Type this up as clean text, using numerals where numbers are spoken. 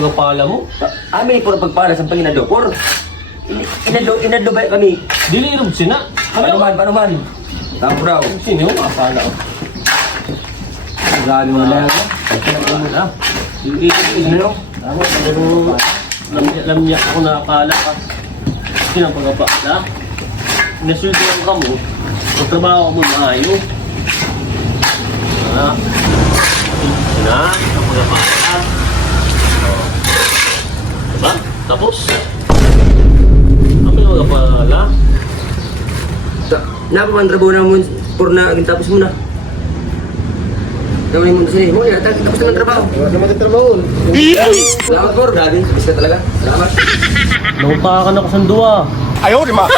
pagpapala mo. Amin puro pagpala sa Panginoon. Por inado ba kami? Dilirom sina. Paano man? Tama raw. Sino yung mapala ko? Grabe mo na yan. Ha? Ano? Pero alam niya ako nakakala ka. Sino ang pagpapala? Nasultuhan ka mo. Magtrabaho mo na ayaw. Sina ang pagpapala. Diba? Tapos? Ang pagpapala? Napapantrabaho na mo, por na tapos mo na. Gawin mo na sa'yo. Mo, tapos na ng trabaho. Wala naman yung trabaho. Salamat, por. Grabe. Bis ka talaga. Salamat. Naupa ka na kasandua. Ayaw, di ma.